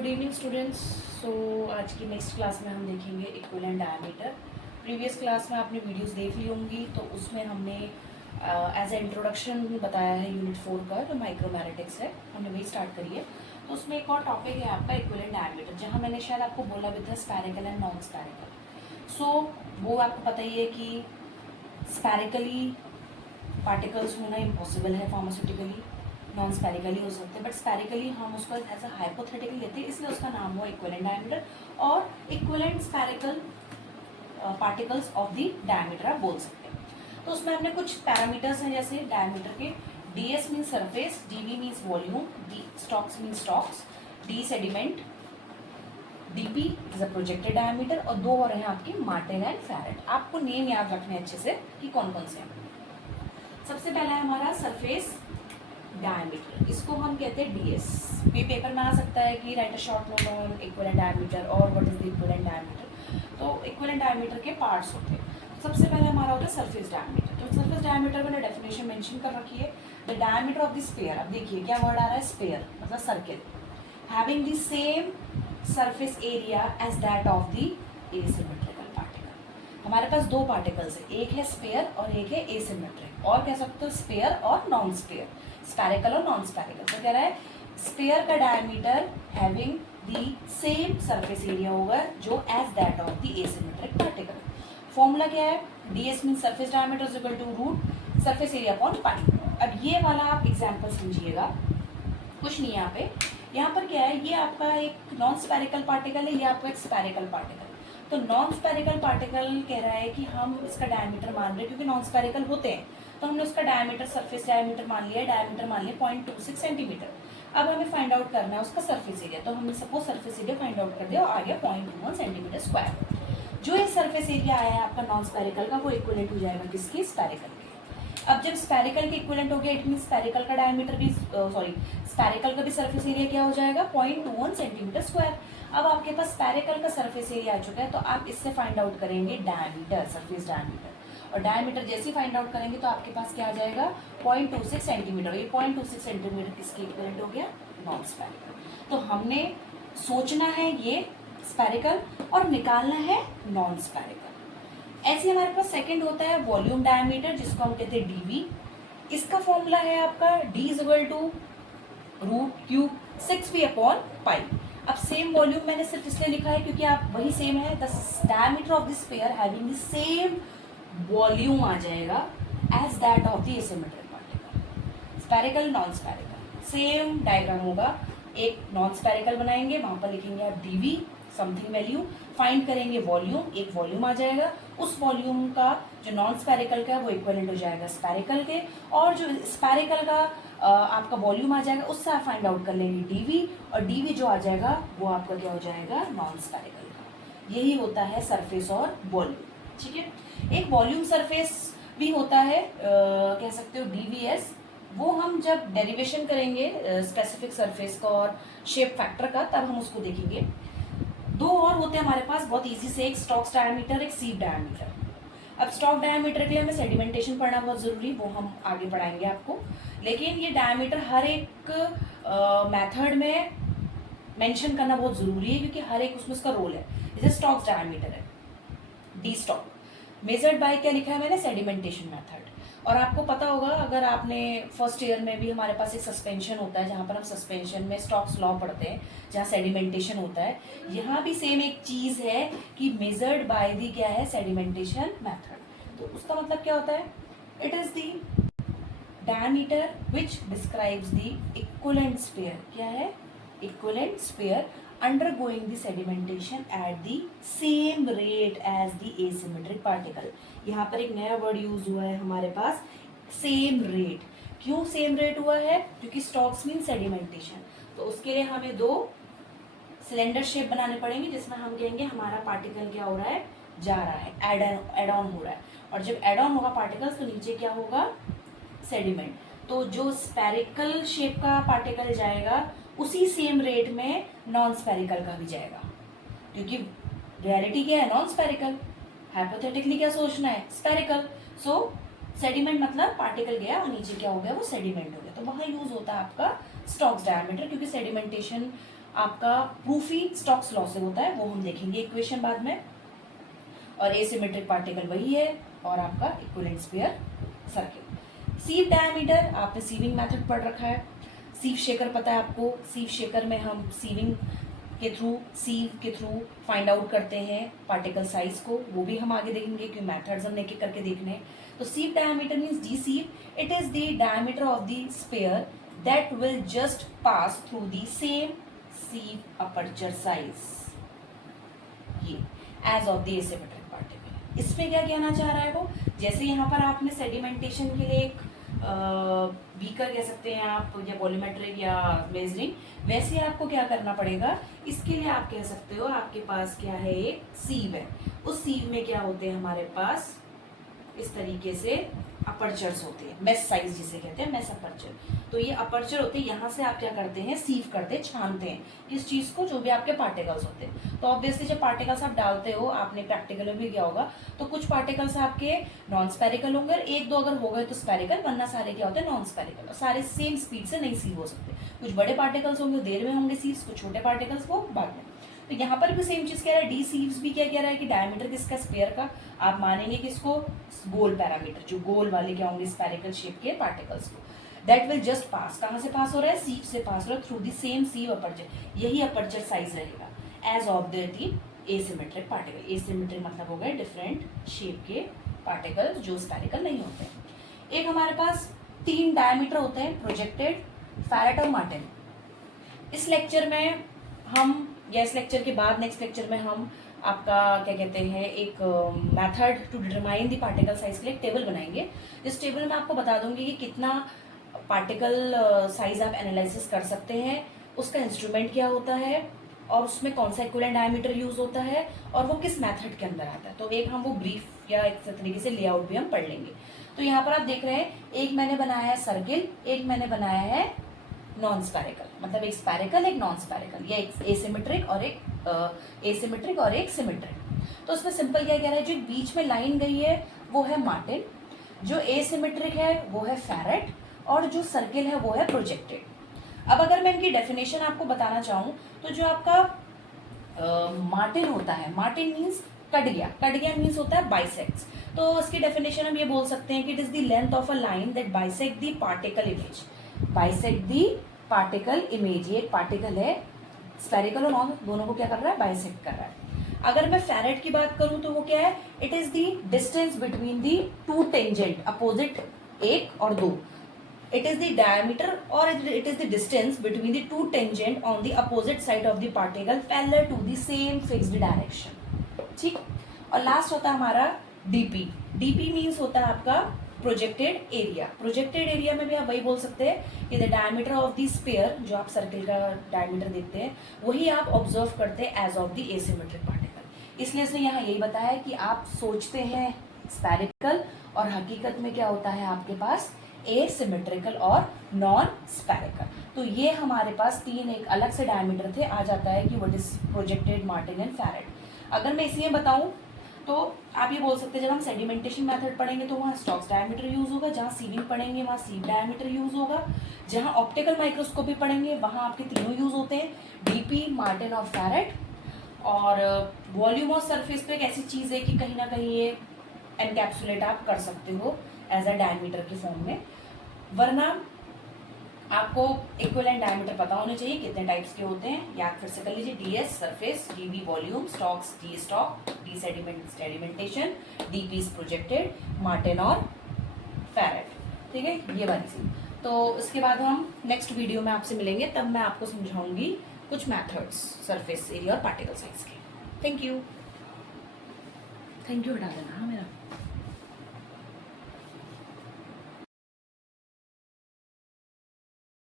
Good evening students. सो आज की next class में हम देखेंगे इक्विवेलेंट डायमीटर। प्रीवियस क्लास में आपने वीडियोस देख ली होंगी, तो उसमें हमने एज ए इंट्रोडक्शन बताया है यूनिट 4 का जो माइक्रोमैग्नेटिक्स है, हमने वही स्टार्ट करी है। तो उसमें एक और टॉपिक है आपका इक्विवेलेंट डायमीटर, जहाँ मैंने शायद आपको बोला भी था स्पैरिकल एंड नॉन स्पैरिकल। सो वो आपको पता ही है कि स्पैरिकली पार्टिकल्स होना इम्पॉसिबल है फार्मास्यूटिकली, नॉन स्पैरिकली हो सकते हैं, बट स्पैरिकली हम उसको एज अ हाइपोथेटिकल लेते हैं, इसलिए उसका नाम हुआ इक्विवेलेंट डायमीटर और equivalent spherical particles of the diameter आप बोल सकते हैं। तो उसमें हमने कुछ पैरामीटर्स हैं, जैसे डायमीटर के ds means surface, dv means volume, d stocks means stocks, d sediment, dp is a projected diameter, और दो और हैं आपके मार्टिन एंड फैरेड। आपको नेम याद रखने अच्छे से कि कौन कौन से हैं। सबसे पहला है हमारा सरफेस डायमीटर, इसको हम कहते हैं ds। ये पेपर में आ सकता है कि write a short note on equivalent diameter और what is the equivalent diameter. तो इक्विवेलेंट डायमीटर के पार्ट्स होते हैं। सबसे पहले हमारा होता है सरफेस डायमीटर। तो सरफेस डायमीटर मैंने डेफिनेशन मेंशन कर रखी है, the diameter of the sphere. अब देखिए क्या वर्ड आ रहा है, स्फीयर मतलब circle, having the same surface area as that of the asymmetrical particle. हमारे पास दो पार्टिकल्स है, एक है स्फीयर और एक है एसिमेट्रिक, और कह सकते हो स्फीयर और नॉन स्फीयर, स्पैरिकल और नॉन स्पैरिकल। तो कह रहा है स्फीयर का diameter having the same surface area होगा जो as that of the asymmetric particle. Formula क्या है, ds mean surface diameter is equal to root surface area upon pi. अब ये वाला आप एग्जांपल समझिएगा, कुछ नहीं है यहाँ पे। यहाँ पर क्या है, ये आपका एक नॉन स्पैरिकल पार्टिकल है, ये आपका एक स्पैरिकल पार्टिकल। तो नॉन स्पैरिकल पार्टिकल कह रहा है कि हम इसका डायमीटर मान रहे हैं, क्योंकि नॉन स्पैरिकल होते हैं, तो हमने उसका डायमीटर सरफेस डायमीटर मान लिया, डायमीटर मान लिया 0.26 सेंटीमीटर। अब हमें फाइंड आउट करना है उसका सरफेस एरिया, तो हमने suppose surface area find out कर दिया और आ गया 0.21 सेंटीमीटर स्क्वायर। जो ये सरफेस एरिया आया है आपका नॉन स्पैरिकल का, वो इक्विवेलेंट हो जाएगा किसकी, स्पैरिकल के। अब जब स्पैरिकल के इक्विवेलेंट हो गया, इट मीन स्पैरिकल का डायमीटर भी स्पैरिकल का भी सरफेस एरिया क्या हो जाएगा, 0.21 सेंटीमीटर स्क्वायर। अब आपके पास स्पैरिकल का सरफेस एरिया आ चुका है, तो आप इससे फाइंड आउट करेंगे डायमीटर, सरफेस डायमीटर, और डायमीटर जैसे ही फाइंड आउट करेंगे तो आपके पास क्या आ जाएगा, 0.26 सेंटीमीटर। ये 0.26 सेंटीमीटर किसके इक्विवेलेंट हो गया, नॉन स्पैरिकल। तो हमने सोचना है ये स्पैरिकल और निकालना है नॉन स्पैरिकल। ऐसे हमारे पास सेकंड होता है वॉल्यूम डायमीटर, जिसको हम कहते हैं डीवी। इसका फॉर्मूला है आपका d is equal to root cube 6v upon pi. अब सेम वॉल्यूम मैंने सिर्फ इसलिए लिखा है क्योंकि आप वही सेम है, the diameter of the sphere having the same volume आ जाएगा as that of the asymmetric particle. Spherical non spherical same diagram होगा, एक नॉन स्पैरिकल बनाएंगे, वहां पर लिखेंगे आप डीवी समथिंग वैल्यू, फाइंड करेंगे वॉल्यूम, एक वॉल्यूम आ जाएगा, उस वॉल्यूम का जो नॉन स्पैरिकल का है वो इक्विवेलेंट हो जाएगा स्पैरिकल के, और जो स्पैरिकल का आपका वॉल्यूम आ जाएगा उससे आप फाइंड आउट कर लेंगे डीवी, और डीवी जो आ जाएगा वो आपका क्या हो जाएगा, नॉन स्पैरिकल का। यही होता है सरफेस और वॉल्यूम, ठीक है। एक वॉल्यूम सरफेस भी होता है, कह सकते हो डीवीएस, वो हम जब डेरिवेशन करेंगे स्पेसिफिक सरफेस का और शेप फैक्टर का, तब हम उसको देखेंगे। दो और होते हैं हमारे पास बहुत इजी से, एक स्टॉक्स डायमीटर, एक सीप डायमीटर। अब स्टॉक डायमीटर के लिए हमें सेडिमेंटेशन पढ़ना बहुत जरूरी, वो हम आगे पढ़ाएंगे आपको, लेकिन ये डायमीटर हर एक मेथड में मेंशन करना बहुत जरूरी है, क्योंकि हर एक उसमें उसका रोल है। जैसे स्टॉक्स डायमीटर है डी स्टॉक, मेजर्ड बाय क्या लिखा है मैंने, सेडिमेंटेशन मेथड। और आपको पता होगा, अगर आपने फर्स्ट ईयर में भी हमारे पास एक सस्पेंशन होता है, जहाँ पर हम सस्पेंशन में स्टॉक्स लॉ पढ़ते हैं, जहाँ सेडिमेंटेशन होता है, यहाँ भी सेम एक चीज़ है कि मेजर्ड बाय दी क्या है, सेडिमेंटेशन मेथड। तो उसका मतलब क्या होता है, it is the diameter which describes the equivalent sphere, क्या है, equivalent sphere undergoing the sedimentation at the same rate as the asymmetric particle। यहाँ पर एक नया वर्ड यूज हुआ है हमारे पास, सेम रेट। क्यों सेम रेट हुआ है, क्योंकि स्टॉक्स मीन सेडिमेंटेशन, तो उसके लिए हमें दो सिलेंडर शेप बनाने पड़ेंगे, जिसमें हम कहेंगे हमारा पार्टिकल क्या हो रहा है, जा रहा है, एड ऑन हो रहा है, और जब एड ऑन होगा पार्टिकल्स तो नीचे क्या होगा, सेडिमेंट। तो जो स्पेरिकल शेप का पार्टिकल जाएगा उसी सेम रेट में नॉन स्पेरिकल का भी जाएगा, क्योंकि रियलिटी क्या है, नॉन स्पेरिकल, हाइपोथेटिकली क्या सोचना है, स्पेरिकल। सो सेडिमेंट मतलब पार्टिकल गया और नीचे क्या हो गया, वो सेडिमेंट हो गया, तो वहाँ यूज होता है आपका स्टॉक्स डायमीटर, क्योंकि सेडिमेंटेशन आपका प्रूफी स्टोक्स लॉ से होता है, वो हम देखेंगे इक्वेशन बाद में। और एसिमेट्रिक पार्टिकल वही है, और आपका इक्विवेलेंट स्फीयर सर्किल। सीव डायमीटर आपने सीविंग मेथड पढ़ रखा है, सीव शेकर पता है आपको। सीव शेकर में हम सीविंग के थ्रू, सीव के थ्रू फाइंड आउट करते हैं पार्टिकल साइज को, वो भी हम आगे देखेंगे क्योंकि मेथड्स हम एक एक करके देखने हैं। तो sieve diameter means D sieve, it is the diameter of the sphere that will just pass through the same sieve aperture size, ये as of the asymmetric particle. इसमें क्या कहना चाह रहा है वो, जैसे यहाँ पर आपने सेडिमेंटेशन के लिए एक बीकर कह सकते हैं आप, या वॉल्यूमेट्रिक या मेजरिंग, वैसे आपको क्या करना पड़ेगा, इसके लिए आप कह सकते हो आपके पास क्या है, एक सीव है। उस सीव में क्या होते हैं हमारे पास, इस तरीके से अपर्चर्स होते हैं, मेस साइज जिसे कहते हैं, मेस अपर्चर। तो ये अपर्चर होते हैं, यहाँ से आप क्या करते हैं, सीव करते हैं, छानते हैं किस चीज को, जो भी आपके पार्टिकल्स होते हैं। तो ऑब्वियसली जब पार्टिकल्स आप डालते हो, आपने प्रैक्टिकल में भी किया होगा, तो कुछ पार्टिकल्स आपके नॉन स्पेरिकल होंगे, एक दो अगर हो गए तो स्पेरिकल, वरना सारे क्या होते हैं, नॉन स्पेरिकल, और सारे सेम स्पीड से नहीं सीव हो सकते। कुछ बड़े पार्टिकल्स होंगे देर में होंगे सीव्स, कुछ छोटे पार्टिकल्स वो बाद में। तो यहाँ पर भी सेम चीज कह रहा है, डी सीव्स भी क्या कह रहा है कि डायमीटर किसका, स्फीयर का, आप मानेंगे किसको, गोल पैरामीटर, जो गोल वाले क्या होंगे, स्पेरिकल शेप के पार्टिकल्स को, दैट विल जस्ट पास, कहाँ से पास हो रहा है, सीव से पास हो रहा है, through the same sieve aperture, यही अपर्चर साइज रहेगा as of the asymmetric particle. Asymmetric मतलब हो गए डिफरेंट शेप के पार्टिकल्स जो स्पेरिकल नहीं होते। एक हमारे पास 3 डायमीटर होते हैं, प्रोजेक्टेड, फैरेट और मार्टिन। इस लेक्चर में हम, या इस लेक्चर के बाद नेक्स्ट लेक्चर में हम आपका क्या कहते हैं, एक method to determine the particle size के लिए एक टेबल बनाएंगे। इस टेबल में आपको बता दूंगी कि कितना पार्टिकल साइज आप एनालिसिस कर सकते हैं, उसका इंस्ट्रूमेंट क्या होता है, और उसमें कौन सा इक्विवेलेंट डायमीटर यूज होता है, और वो किस मेथड के अंदर आता है। तो एक हम वो ब्रीफ या एक तरीके से लेआउट भी हम पढ़ लेंगे। तो यहाँ पर आप देख रहे हैं, एक मैंने बनाया है सर्किल, एक मैंने बनाया है नॉन स्पेरिकल, मतलब एक स्पेरिकल एक नॉन स्पेरिकल, या एक एसिमेट्रिक और एक सिमेट्रिक। तो उसमें सिंपल क्या कह रहा है, जो बीच में लाइन गई है वो है मार्टिन, जो एसिमेट्रिक है वो है फैरेट, और जो सर्किल है वो है प्रोजेक्टेड। अब अगर मैं इनकी डेफिनेशन आपको बताना चाहूँ, तो जो आपका मार्टिन होता है, मार्टिन मीन्स कट गया मीन्स होता है बाइसेक्ट्स। तो इसकी डेफिनेशन हम ये बोल सकते हैं कि it is the length of a line that bisect the particle image, bisect the particle image. ये एक पार्टिकल है, स्फेरिकल और नॉन, दोनों को क्या कर रहा है, बाइसेक्ट कर रहा है। अगर मैं फैरेट की बात करूं तो वो क्या है, it is the distance between the 2 tangent, opposite 1 और 2। इट इज द डायमीटर और it is the distance between the 2 tangent on the opposite side of the particle parallel to the same fixed direction, ठीक। और last होता है हमारा DP. DP means होता है आपका प्रोजेक्टेड एरिया। प्रोजेक्टेड एरिया में भी आप वही बोल सकते हैं कि the diameter of the sphere, जो आप सर्किल का डायमीटर देखते हैं, वही आप ऑब्जर्व करते हैं as of the asymmetric particle. इसलिए इसने यहाँ यही बताया कि आप सोचते हैं स्पेरिकल, और हकीकत में क्या होता है आपके पास, एसिमेट्रिकल और नॉन स्पेरिकल। तो ये हमारे पास 3 एक अलग से डायमीटर थे, आ जाता है कि what is projected, Martin and Feret. अगर मैं इसलिए बताऊं तो आप ये बोल सकते हैं, जब हम सेडिमेंटेशन मेथड पढ़ेंगे तो वहाँ स्टोक्स डायमीटर यूज होगा, जहाँ सीविंग पढ़ेंगे वहाँ सीव डायमीटर यूज होगा, जहाँ ऑप्टिकल माइक्रोस्कोपी पढ़ेंगे वहाँ आपके तीनों यूज होते हैं, डीपी, मार्टिन और फैरेट। और वॉल्यूम ऑफ सरफेस तो एक ऐसी चीज़ है कि कहीं ना कहीं ये एनकैप्सुलेट आप कर सकते हो एज अ डायमीटर के फॉर्म में, वरना आपको इक्विवेलेंट डायमीटर पता होने चाहिए कितने टाइप्स के होते हैं। याद फिर से कर लीजिए, DS surface, dB volume, stocks D stock, D sedimentation, DP projected, Martin और फैरेट, ठीक है, ये वाली चीज। तो इसके बाद हम नेक्स्ट वीडियो में आपसे मिलेंगे, तब मैं आपको समझाऊंगी कुछ मैथड्स सरफेस एरिया और पार्टिकल साइज के। थैंक यू हटा देना हाँ मेरा।